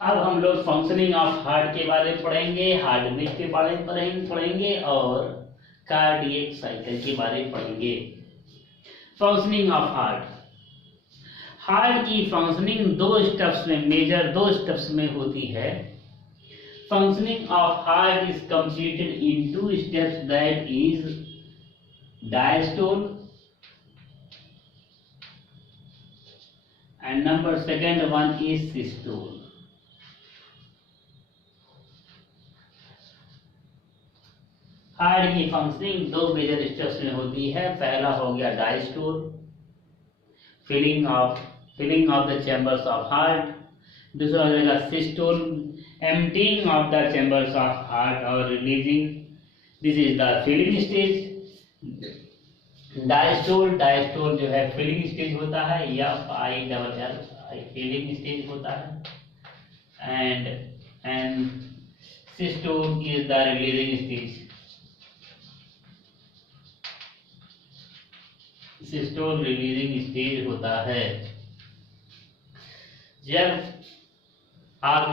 अब हम लोग फंक्शनिंग ऑफ हार्ट के बारे में पढ़ेंगे, हार्ट बीट के बारे में पढ़ेंगे और कार्डियक साइकिल के बारे में पढ़ेंगे। Functioning of heart. हार्ट की फंक्शनिंग मेजर दो स्टेप्स में होती है। Functioning of heart is completed in two steps, that is diastole and number second one is systole. Heart की फंक्शनिंग दो मेजर स्टेप्स में होती है। पहला हो गया diastole, filling of the chambers of heart. दूसरा हो जाएगा systole, emptying of the chambers of heart और releasing. This is the filling stage. Diastole जो है फिलिंग स्टेज होता है, या FILL फिलिंग स्टेज होता है। And systole is the releasing stage. Systole releasing stage होता है।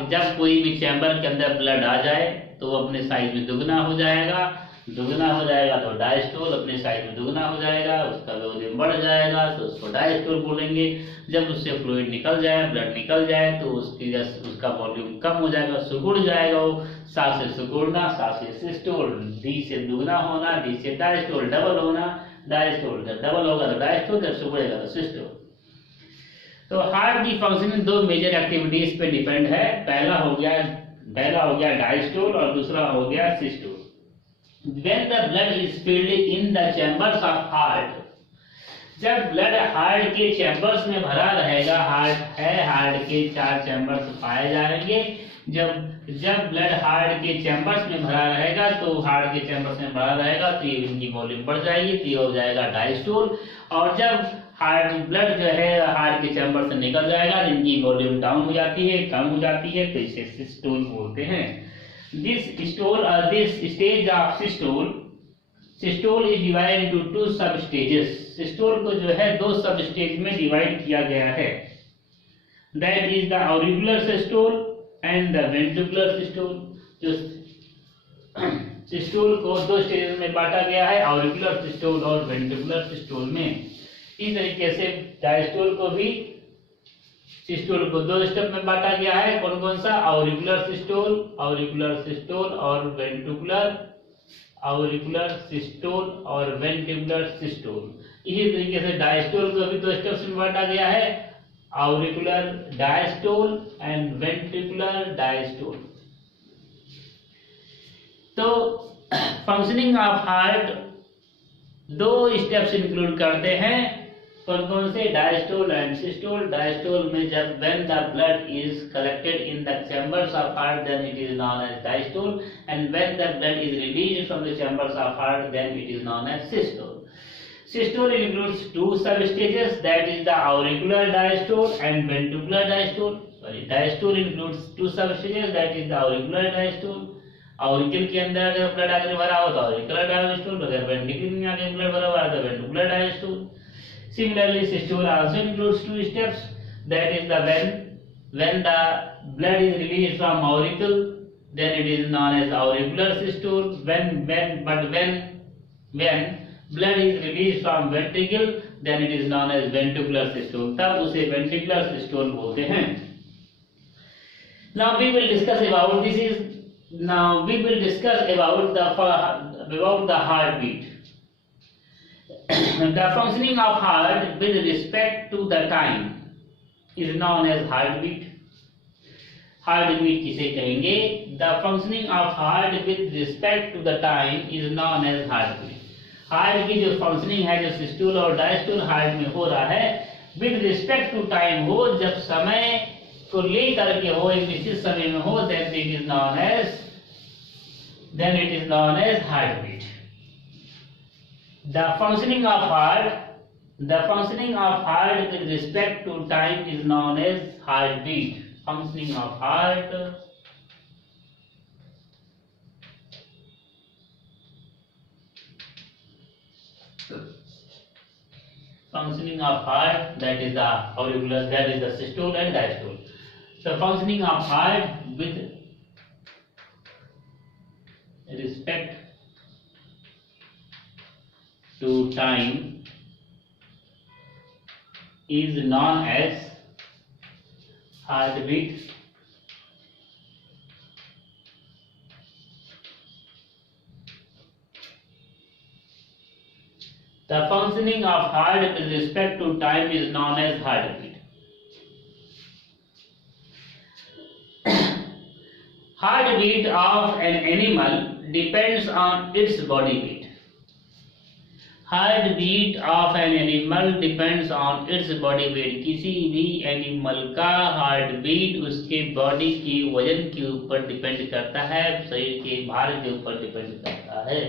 जब कोई भी चैम्बर के अंदर ब्लड आ जाए तो वो अपने साइज में दुगना हो जाएगा तो डायस्टोल अपने साइज में दुगना हो जाएगा, उसका वॉल्यूम बढ़ जाएगा तो उसको डायस्टोल बोलेंगे। जब उससे फ्लूइड निकल जाए, ब्लड निकल जाए तो उसका वॉल्यूम कम हो जाएगा, सिकुड़ जाएगा। वो सा से सिकुड़ना, सा से सिस्टोल, डी से दुगना होना, डी से डायस्टोल, डबल होना। डायस्टोल जब डबल होगा तो डायस्टोल, जब सिकुड़ेगा तो सिस्टोल। तो हार्ट की फंक्शनिंग दो मेजर एक्टिविटीज पे डिपेंड है। पहला हो गया डायस्टोल और दूसरा हो गया systole. When the blood is filled in the chambers of heart, जब ब्लड हार्ट के चैम्बर्स में भरा रहेगा, हार्ट के 4 चैम्बर्स पाए जाएंगे। जब ब्लड हार्ट के चैम्बर्स में भरा रहेगा तो ये इनकी वॉल्यूम बढ़ जाएगी, तो ये हो जाएगा डायस्टोल। और जब ब्लड जो है हार्ट के चैम्बर से निकल जाएगा, इनकी वॉल्यूम डाउन हो जाती है, कम हो जाती है, तो इसे सिस्टोल बोलते हैं। This stage of systole is divided into 2 sub stages. Systole को जो है 2 सब स्टेज में डिवाइड किया गया है। That is the auricular systole and the ventricular systole. जो सिस्टोल को 2 स्टेज में बांटा गया है, auricular systole और ventricular systole में। इस तरीके से डायस्टोल को भी सिस्टोल को 2 स्टेप में बांटा गया है। कौन कौन सा? auricular systole और ventricular systole। इसी तरीके से डायस्टोल को भी 2 स्टेप्स में बांटा गया है, auricular diastole and ventricular diastole। तो functioning of heart 2 steps include करते हैं। कौन कौन से? Diastole and systole. डायस्टोल में जब when the blood is collected in the chambers of heart, then it is known as diastole, and when the blood is released from the chambers of heart, then it is known as systole. Systole includes 2 substages, that is the auricular diastole and ventricular diastole. Diastole includes 2 substages, that is the auricular diastole। auricle के अंदर अगर blood आगे भरा हो तो auricular diastole, अगर ventricle में आगे ब्लड भरा हुआ है तो ventricular diastole। Similarly, systole also includes 2 steps, that is the when the blood is released from auricle, then it is known as auricular systole। When blood is released from ventricle, then it is known as ventricular systole, तब उसे ventricular systole बोलते हैं। Now we will discuss about the heartbeat। The functioning of heart with respect to the time is known as heartbeat। heartbeat किसे कहेंगे? The functioning of heart with respect to the time is known as heartbeat। Heart की जो functioning है, जो systole और diastole heart में हो रहा है, विद रिस्पेक्ट टू टाइम हो, जब समय को लेकर के हो, एक निश्चित समय में हो, then it is known as heartbeat। The functioning of heart with respect to time is known as heartbeat। Functioning of heart that is the systole and diastole। The functioning of heart with respect to time is known as heartbeat. The functioning of heart with respect to time is known as heartbeat. Heartbeat of an animal depends on its body weight. Heartbeat of an animal depends on its body weight. किसी भी animal का heartbeat उसके body के वजन के ऊपर depend करता है, शरीर के भार के ऊपर डिपेंड करता है.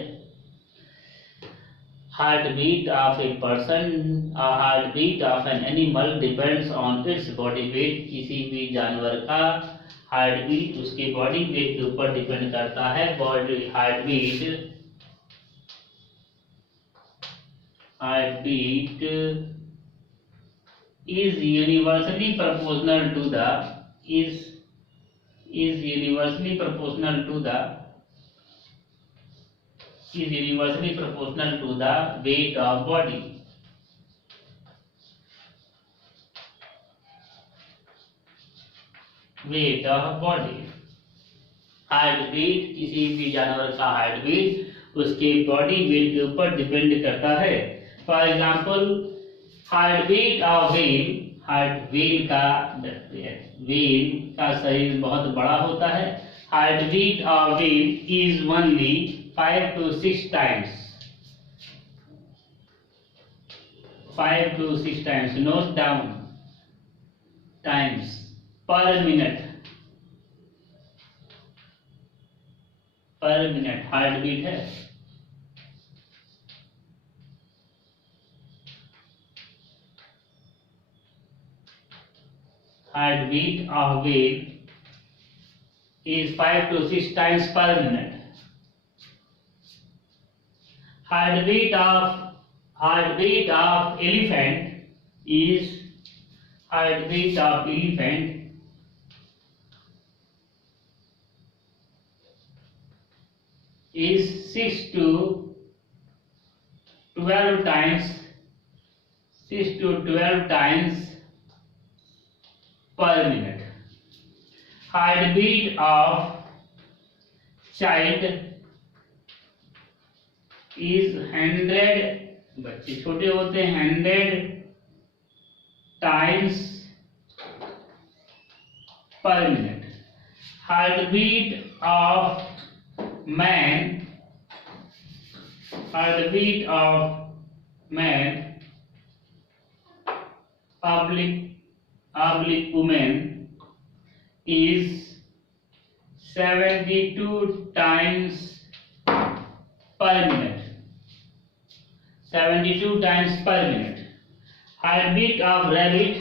Heartbeat of a person, a heartbeat of an animal depends on its body weight. किसी भी जानवर का हार्टबीट उसके बॉडी वेट के ऊपर डिपेंड करता है. Body heartbeat is universally proportional to the weight of body. Weight of body. Heartbeat किसी भी जानवर का हार्टबीट उसके बॉडी वेट के ऊपर डिपेंड करता है. For example heartbeat of whale का शरीर बहुत बड़ा होता है. Heartbeat of whale is only 5 to 6 times. 5 to 6 times. Note down times per minute. Heartbeat है. Heartbeat of whale is 5 to 6 times per minute. Heartbeat of elephant is 6 to 12 times per minute. Heartbeat of child is 100, बच्चे छोटे होते हैं, 100 times per minute. Heartbeat of man oblique woman is 72 times per minute. 72 times per minute. Heartbeat of rabbit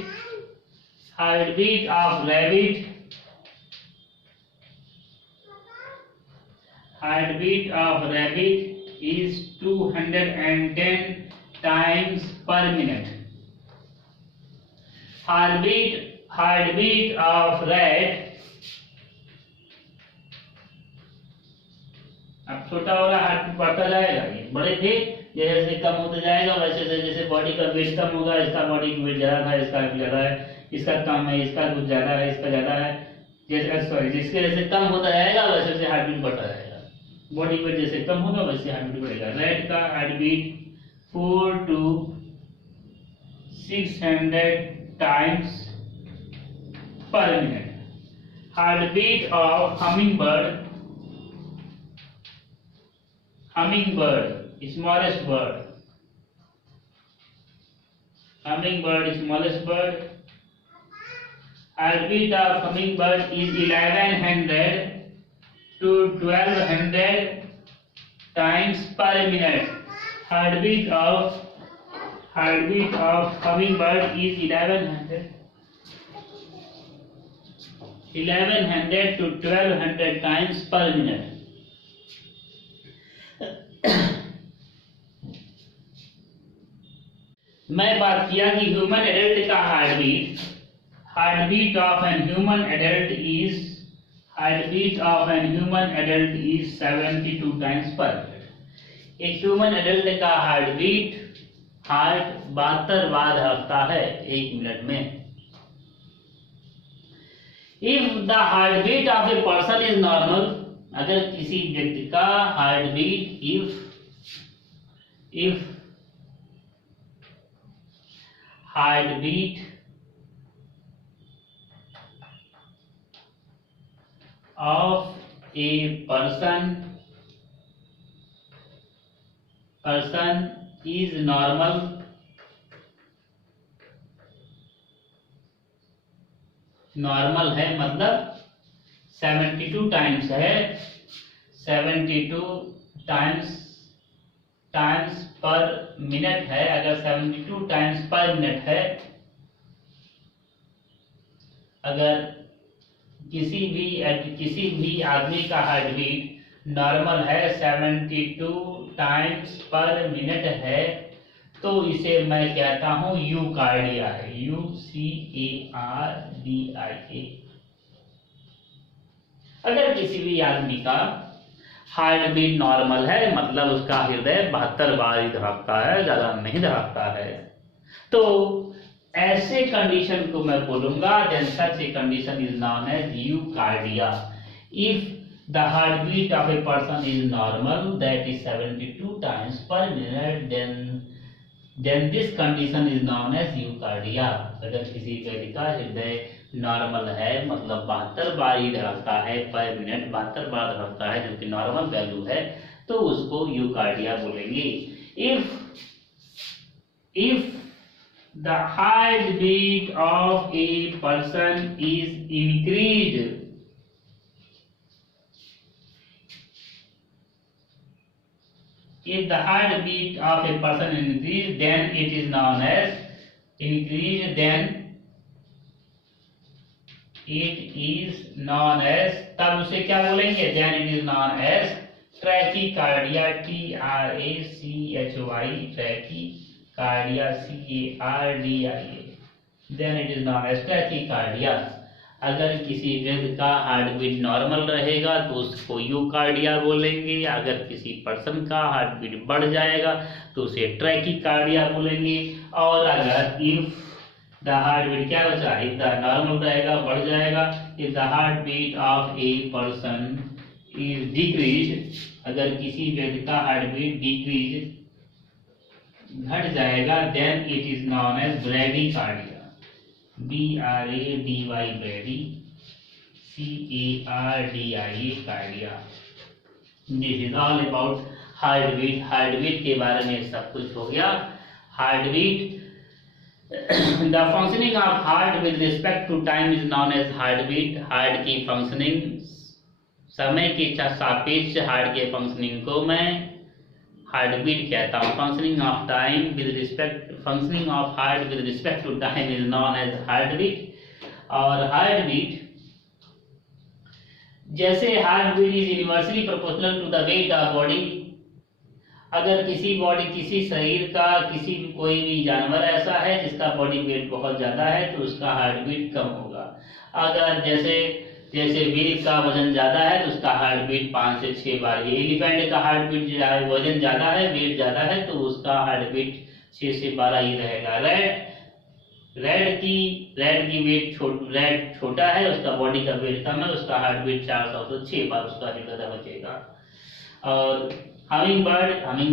is 210 times per minute. Heartbeat of rat, अब छोटा हो रहा है, heart बढ़ता जाएगा. ये बड़े थे, जैसे कम होता जाएगा वैसे जैसे बॉडी का वेट कम होगा. इसका बॉडी का वेट ज्यादा था, इसका ज्यादा है, इसका कम है, इसका कुछ ज्यादा है, इसका ज्यादा है. जिसके जैसे कम होता जाएगा वैसे वैसे हार्टबीट बढ़ता जाएगा. बॉडी वेट जैसे कम होगा वैसे हार्टबीट बढ़ेगा. रैट का heartbeat 4 to 600 times per minute. Heartbeat of hummingbird, smallest bird. Heartbeat of hummingbird is 1100 to 1200 times per minute. Heartbeat of hummingbird is 1100 to 1200 times per minute. मैं बात किया कि ह्यूमन एडल्ट का heartbeat of an human adult is 72 times per minute. एक human adult का heart 72 बार धड़कता है 1 मिनट में. If the heart beat of a person is normal, अगर किसी व्यक्ति का heart beat if heart beat of a person is normal, है मतलब 72 टाइम्स है, 72 टाइम्स पर मिनट है. अगर 72 टाइम्स पर मिनट है, अगर किसी भी आदमी का हार्ट बीट नॉर्मल है 72 टाइम्स पर मिनट है, तो इसे मैं कहता हूं यूकार्डिया है. UCARDIA. अगर किसी भी आदमी का हार्ट बीट नॉर्मल है, मतलब उसका हृदय 72 बार ही धड़कता है, ज्यादा नहीं धड़कता है, तो ऐसे कंडीशन को मैं बोलूंगा then such a condition is known as eucardia. If the heartbeat of a person is normal, that is 72 times per minute, then this condition is known as eucardia. अगर किसी व्यक्ति का हृदय नॉर्मल है, मतलब 72 बार ही धड़कता है पर मिनट, 72 बार धड़कता है, जो कि नॉर्मल वैल्यू है, तो उसको यूकार्डिया बोलेंगे. If the heartbeat of a person is increased, if the heartbeat of a person increased, then it is known as तब उसे क्या बोलेंगे? then it is known as trachycardia. TRACHY trachycardia. CARDIA. then it is known as trachycardia. अगर किसी व्यक्ति का heart beat normal रहेगा तो उसको यूकार्डिया बोलेंगे. अगर किसी पर्सन का हार्ट बीट बढ़ जाएगा तो उसे ट्रैकीकार्डिया बोलेंगे. और अगर इफ द हार्ट बीट क्या बचा, इफ द नॉर्मल रहेगा बढ़ जाएगा. If the heart beat of a person is decrease, अगर किसी व्यक्ति का हार्ट बीट डिक्रीज घट जाएगा, then it is known as bradycardia. BRADY brady. CARDIA cardia. This is all about heart beat. Heart beat के बारे में सब कुछ हो गया. Heart beat, the functioning of heart with respect to time is known as heart beat. Heart की functioning, समय के सापेक्ष हार्ट के फंक्शनिंग को मैं हार्ट बीट कहता हूँ. Functioning of heart with respect to time is known as heart beat. और हार्ट बीट, जैसे heart beat is inversely proportional to the weight of body. अगर किसी शरीर का कोई भी जानवर ऐसा है जिसका बॉडी वेट बहुत ज्यादा है, तो उसका हार्ट बीट कम होगा. अगर जैसे व्हील का वजन ज्यादा है तो उसका हार्ट बीट 5 से 6 बार. ये एलिफेंट का हार्ट बीट वजन ज्यादा है, वेट ज्यादा है, तो उसका हार्ट बीट 6 से 12 ही रहेगा. रेड की वेट छोटा है, उसका बॉडी का वेट कम है, उसका हार्ट बीट 400 से 6 बार उसका हृदय बचेगा. और हमिंग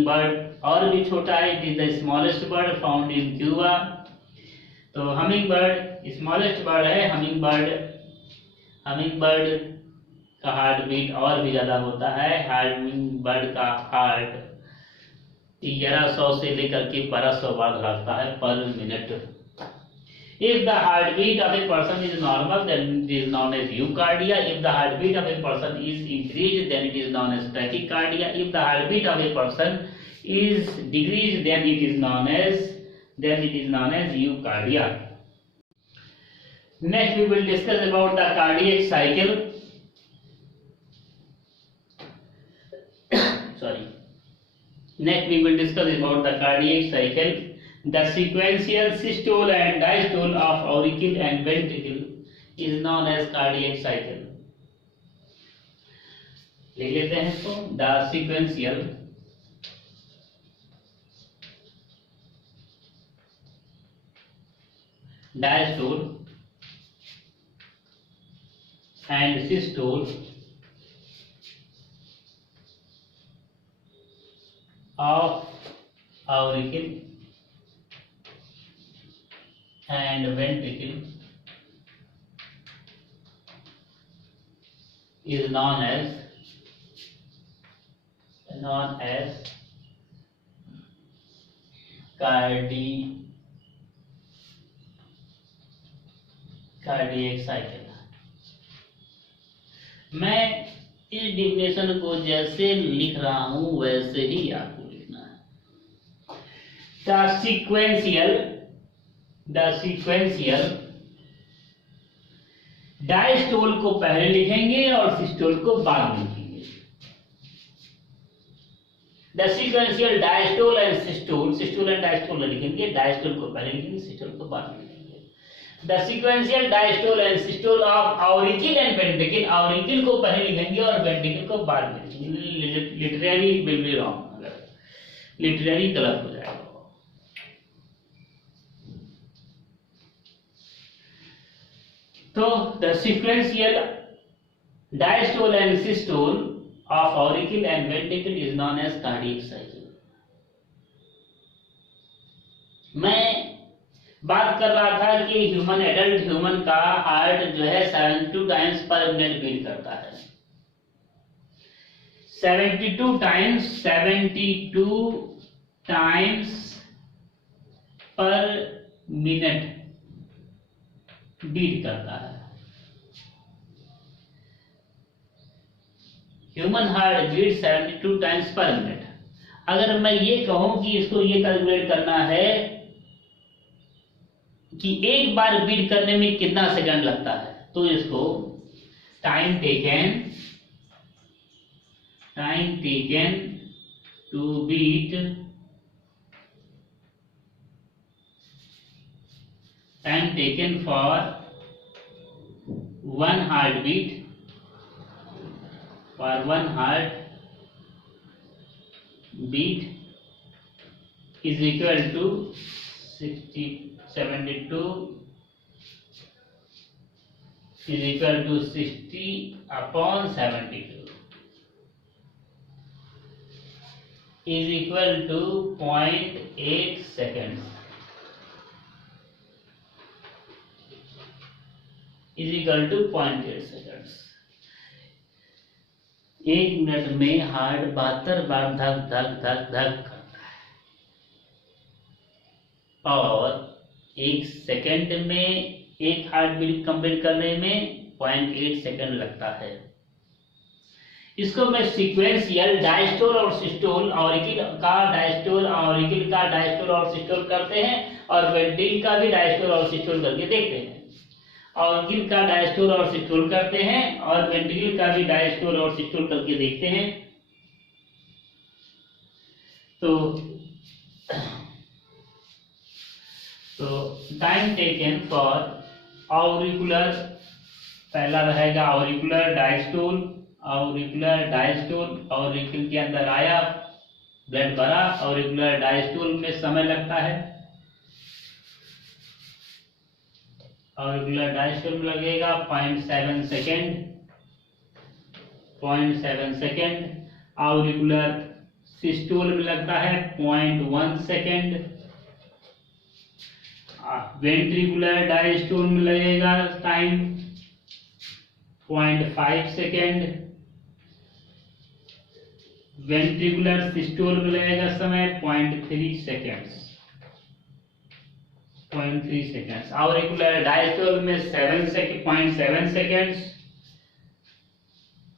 बर्ड और भी छोटा है. It is the smallest bird found in Cuba. तो हमिंग बर्ड स्मॉलेस्ट बर्ड है. हमिंग बर्ड का हार्ट बीट और भी ज्यादा होता है. हमिंग बर्ड का हार्ट 1100 से लेकर के 1200 बार धड़कता है पर minute. If the heartbeat of a person is normal, then it is known as eucardia. If the heartbeat of a person is increased, then it is known as tachycardia. If the heartbeat of a person is decreased, then it is known as eucardia. Next we will discuss about the cardiac cycle. Next we will discuss about the cardiac cycle. The sequential systole and diastole of auricle and ventricle is known as cardiac cycle. लिख लेते हैं इसको. The sequential diastole and systole of auricle and ventricle is known as cardiac cycle. मैं इस definition को जैसे लिख रहा हूं वैसे ही आपको लिखना है. द सीक्वेंशियल डायस्टोल को पहले लिखेंगे और सिस्टोल को बाद में लिखेंगे. The sequential diastole and systole and diastole लिखेंगे. डायस्टोल को पहले लिखेंगे, सिस्टोल को बाद में लिखेंगे. The sequential diastole and systole of auricle and ventricle. auricle को पहले लिखेंगे और ventricle को बाद में लिखेंगे. Literary will be wrong. Literary गलत हो जाएगा. तो the sequential diastole and systole of auricle and ventricle is known as cardiac cycle. मैं बात कर रहा था कि एडल्ट ह्यूमन का हार्ट जो है 72 टाइम्स पर मिनट बीट करता है. 72 टाइम्स पर मिनट बीट करता है. Human heart beat 72 times per minute. अगर मैं ये कहूं कि इसको ये कैलकुलेट करना है कि एक बार बीट करने में कितना सेकंड लगता है, तो इसको time taken to beat, time taken for one heart beat is equal to 72 is equal to 60 upon 72 is equal to 0.8 seconds is equal to 0.8 seconds. एक मिनट में हार्ट 72 बार धक धक धक धक करता है और एक सेकंड में एक हार्ट बीट कंप्लीट करने में 0.8 सेकंड लगता है. इसको मैं सीक्वेंशियल डायस्टोल और सिस्टोल, ऑरिकल का डायस्टोल और सिस्टोल करते हैं और वेंट्रिकल का भी डायस्टोल और सिस्टोल करके देखते हैं. ऑरिकल का डायस्टोल और सिस्टोल करते हैं और वेंट्रिकल का भी डायस्टोल और सिस्टोल करके देखते हैं. तो टाइम टेकन फॉर ऑरिकुलर, पहला रहेगा ऑरिकुलर डायस्टोल. ऑरिकल के अंदर आया, ब्लड भरा, ऑरिकुलर डायस्टोल में समय लगता है. ऑरिकुलर डायस्टोल में लगेगा 0.7 सेकेंड. ऑरिकुलर सिस्टोल में लगता है 0.1 सेकेंड. वेंट्रिकुलर डायस्टोल में लगेगा टाइम 0.5 सेकेंड. वेंट्रिकुलर सिस्टोल में लगेगा समय 0.3 सेकेंड्स. ऑरिकुलर डायस्टोल में 0.7 सेकेंड्स.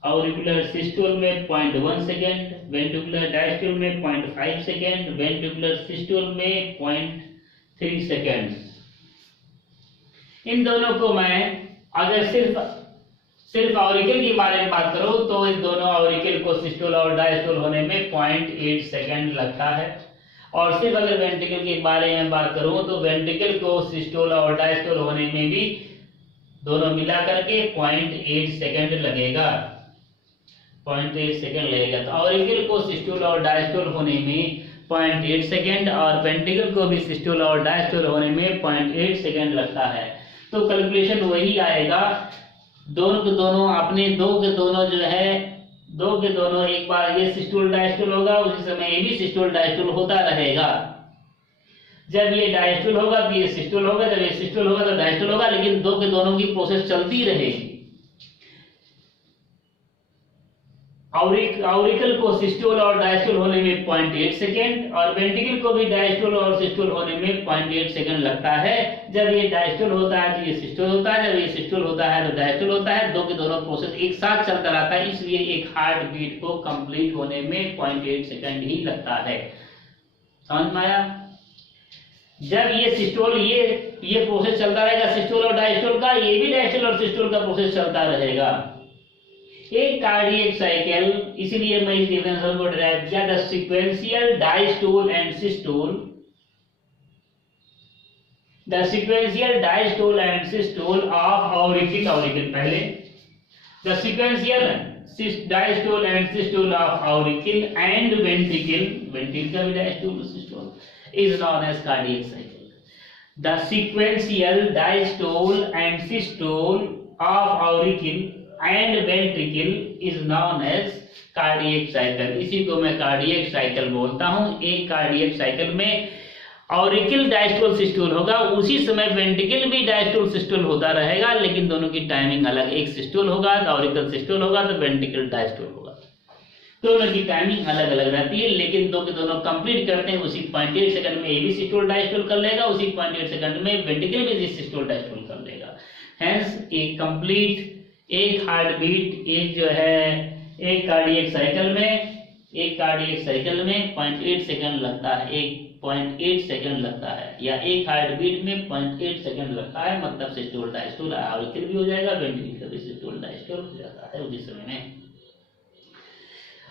ऑरिकुलर सिस्टोल में 0.1 सेकेंड. वेंट्रिकुलर डायस्टोल में 0.5 सेकेंड. वेंट्रिकुलर सिस्टोल में 0.3 सेकेंड्स. इन दोनों को मैं अगर सिर्फ ऑरिकल के बारे में बात करूं तो इन दोनों ऑरिकल को सिस्टोल और डायस्टोल होने में 0.8 सेकेंड लगता है. और सिर्फ अगर वेंट्रिकल के बारे में बात करूं तो वेंट्रिकल को सिस्टोल और डायस्टोल होने में भी दोनों मिला करके 0.8 सेकंड लगेगा, 0.8 सेकंड लगेगा। तो ऑरिकल को सिस्टोल और डायस्टोल होने में 0.8 सेकंड और वेंट्रिकल को भी सिस्टोल और डायस्टोल होने में 0.8 सेकंड लगता है। तो कैलकुलेशन वही आएगा, दोनों के दोनों अपने दो के दोनों जो है, दो के दोनों एक बार ये सिस्टोल डायस्टोल होगा, उसी समय ये भी सिस्टोल डायस्टोल होता रहेगा। जब ये डायस्टोल होगा तो ये सिस्टोल होगा, जब ये सिस्टोल होगा तो डायस्टोल होगा, लेकिन दो के दोनों की प्रोसेस चलती रहेगी। ऑरिकल को सिस्टोल और डायस्टोल होने में 0.8 सेकेंड और वेंट्रिकल को भी डायस्टोल और सिस्टोल होने में 0.8 सेकेंड लगता है। जब ये डायस्टोल होता है तो ये सिस्टोल होता है, जब ये सिस्टोल होता है तो डायस्टोल होता है। दो के दोनों प्रोसेस एक साथ चलता रहता है, इसलिए एक हार्ट बीट को कंप्लीट होने में 0.8 सेकेंड ही लगता है। समझ में आया? जब ये सिस्टोल ये प्रोसेस चलता रहेगा सिस्टोल और डायस्टोल का, ये भी डायस्टोल और सिस्टोल का प्रोसेस चलता रहेगा। एक कार्डियक साइकिल, इसलिए मैं इस डिफरेंशियल को डिराइव किया, the sequential diastole and systole, the sequential diastole and systole of auricle, auricle पहले, the sequential diastole and systole of auricle and ventricle, ventricle का भी diastole systole is known as cardiac cycle. The sequential diastole and systole of auricle and ventricle is known as cardiac cycle. इसी को मैं cardiac cycle बोलता हूँ। एक cardiac cycle में auricle diastole systole होगा, उसी समय वेंट्रिकल भी डायस्टोल सिस्टोल होता रहेगा, लेकिन दोनों की टाइमिंग अलग, एक सिस्टोल होगा तो ऑरिकल सिस्टोल होगा तो वेंट्रिकल डायस्टोल होगा, दोनों की टाइमिंग अलग अलग रहती है, लेकिन दो के दोनों कंप्लीट करते हैं उसी 0.8 सेकंड में। ये भी सिस्टोल डायस्टोल कर लेगा, उसी 0.8 सेकंड में वेंट्रिकल भी सिस्टोल डायस्टोल कर लेगा। हेंस एक कंप्लीट एक हार्ट बीट, एक जो है एक कार्डियक साइकिल में 0.8 सेकंड लगता है, 1.8 सेकंड लगता है, या एक हार्ट बीट में 0.8 सेकंड लगता है। मतलब सिस्टोल डायस्टोल ऑरिकल भी हो जाएगा, वेंट्रिकल भी सिस्टोल डायस्टोल हो जाता है उसी समय में।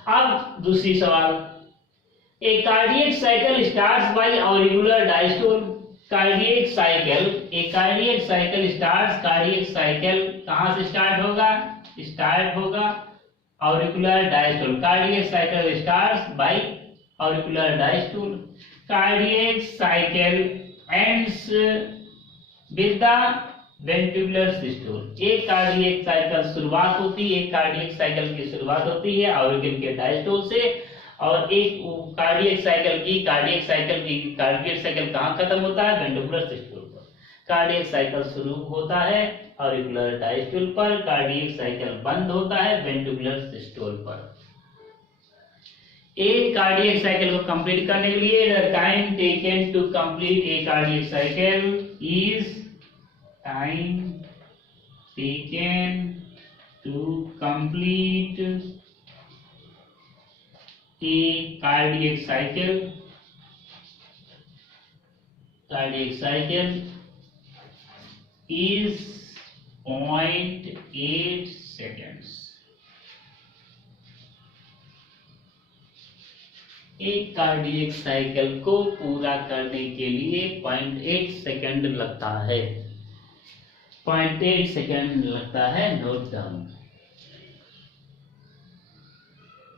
अब दूसरी सवाल, a cardiac cycle starts by auricular diastole. Cardiac cycle, a cardiac cycle starts, cardiac cycle कहां से स्टार्ट होगा? स्टार्ट होगा auricular diastole. Cardiac cycle starts by auricular diastole. Cardiac cycle ends with the ventricular systole. एक cardiac cycle शुरुआत होती है, एक cardiac cycle की शुरुआत होती है ऑरिकल के डायस्टोल से, और एक कार्डियक साइकिल कहाँ खत्म होता है? वेंट्रिकुलर सिस्टोल पर। कार्डियक साइकिल शुरू होता है ऑरिकुलर डायस्टोल पर, कार्डियक साइकिल बंद होता है वेंट्रिकुलर सिस्टोल पर। एक कार्डियक साइकिल को कंप्लीट करने के लिए the time taken to complete a cardiac cycle is, time taken to complete a cardiac cycle is 0.8 seconds। एक कार्डियक साइकिल को पूरा करने के लिए 0.8 सेकंड लगता है, 0.8 सेकंड लगता है। Note down.